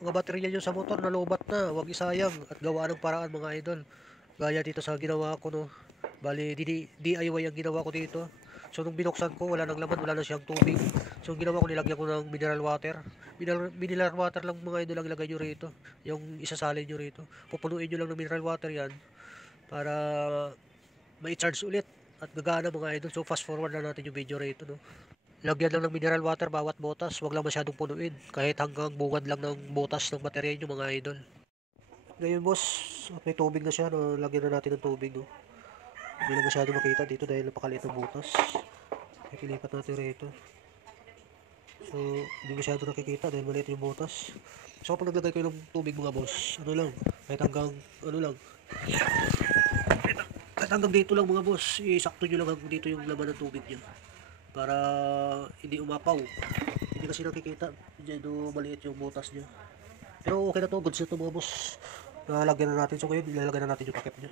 mga baterya nyo sa motor na lobat na, huwag isayang at gawa ng paraan mga idol. Gaya dito sa ginawa ko, no. Bali, DIY ang ginawa ko dito. So nung binuksan ko, wala nang laman, wala na siyang tubig. So ang ginawa ko, nilagyan ko ng mineral water. Mineral water lang mga idol ang ilagay nyo rito. Yung isasalin nyo rito. Pupunuin nyo lang ng mineral water yan para mai-charge ulit at gagana mga idol. So fast forward na natin yung video rito, no. Lagyan lang ng mineral water bawat botas, wag lang masyadong punuin, kahit hanggang bungad lang ng botas ng baterya nyo mga idol. Ngayon boss, may tubig na siya, no? Lagyan na natin ng tubig, no? Hindi na masyadong makita dito dahil napakaliit ng butas. Ikilipat natin rito. So, hindi masyado nakikita dahil maliit yung butas. So kapag naglagay kayo ng tubig mga boss, ano lang, kahit hanggang, ano lang, kahit hanggang dito lang mga boss, isakto nyo lang hanggang dito yung laman ng tubig nyo para hindi umapaw. Hindi kasi nakikita dyan, maliit yung butas nyo. Pero okay na to, goods na to mga boss. Lalagyan na natin. So ngayon ilalagay na natin yung takip nyo.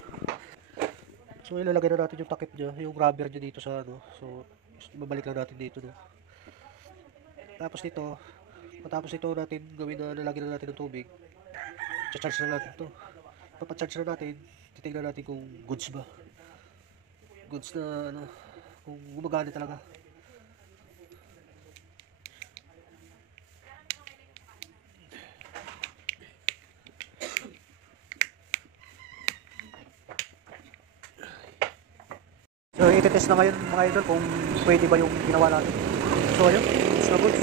So ilalagay na natin yung takip nyo, yung rubber nyo dito sa ano. So babalik lang natin dito, no. Tapos dito, matapos ito natin gawin na lalagyan na natin ng tubig, charge na natin to. Papacharge na natin, titignan natin kung goods ba, goods na ano, kung gumagana talaga. So i-test na ngayon mga idol kung pwede ba yung ginawa natin. So ayun, goods na goods,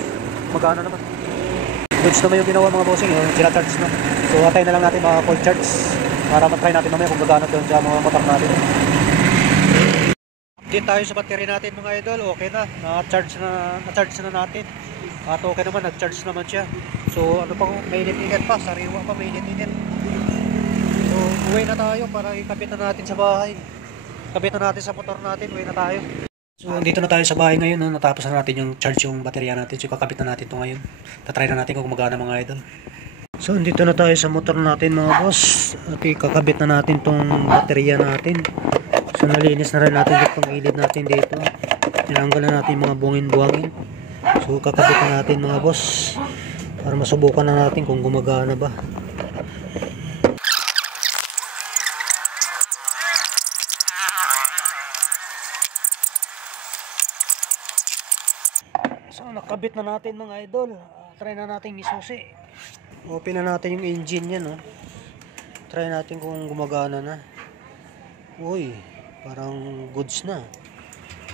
magana naman. Goods naman yung ginawa mga bossing, sila charge na. So atay na lang natin mga full charge para matry natin mamaya kung gagana doon sa mga motor natin. Update tayo sa battery natin mga idol, okay na, na-charge na natin. At okay naman, nag-charge naman siya. So ano pang mainit-init pa, sariwa pa mainit-init. So uwi na tayo para ikabit na natin sa bahay. Kabit na natin sa motor natin, uwi na tayo. So dito na tayo sa bahay ngayon, no? Natapos na natin yung charge yung baterya natin. So kakabit na natin ito ngayon. Tatry na natin kung gumagana mga idol. So dito na tayo sa motor natin mga boss. At kakabit na natin tong baterya natin. So nalinis na rin natin itong gilid natin dito. Tinanggal na natin mga buwangin. So kakabit na natin mga boss para masubukan na natin kung gumagana ba. So nakabit na natin mga idol. Try na natin isusi. Open na natin yung engine niya, no. Try natin kung gumagana na. Uy, parang goods na.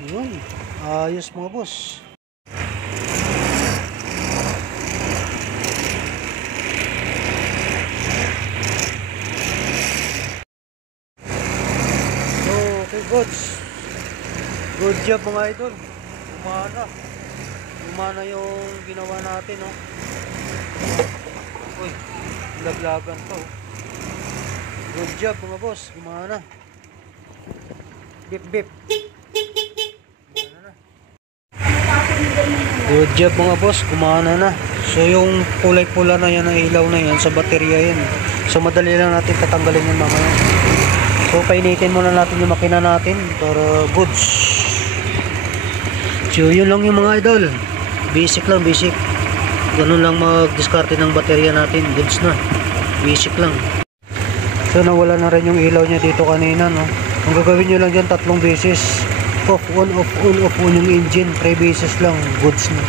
Yun, ayos mga boss. So, okay goods. Good job mga idol. Gumana yung ginawa natin, no. Uy, laglagan pa, oh. Good job mga boss, gumana. Bip bip. Good job mga boss, gumana na. So yung kulay pula na yan, ang ilaw na yan sa baterya yan. So madali lang natin tatanggalin yan mamaya. So painitin muna natin yung makina natin para goods. So yun lang yung mga idol. Basic lang, basic. Ganun lang mag-discarte ng baterya natin. Goods na. Basic lang. So nawala na rin yung ilaw niya dito kanina, no. Ang gagawin nyo lang dyan 3 beses. Off, on, off, on, off, on yung engine. 3 beses lang. Goods na.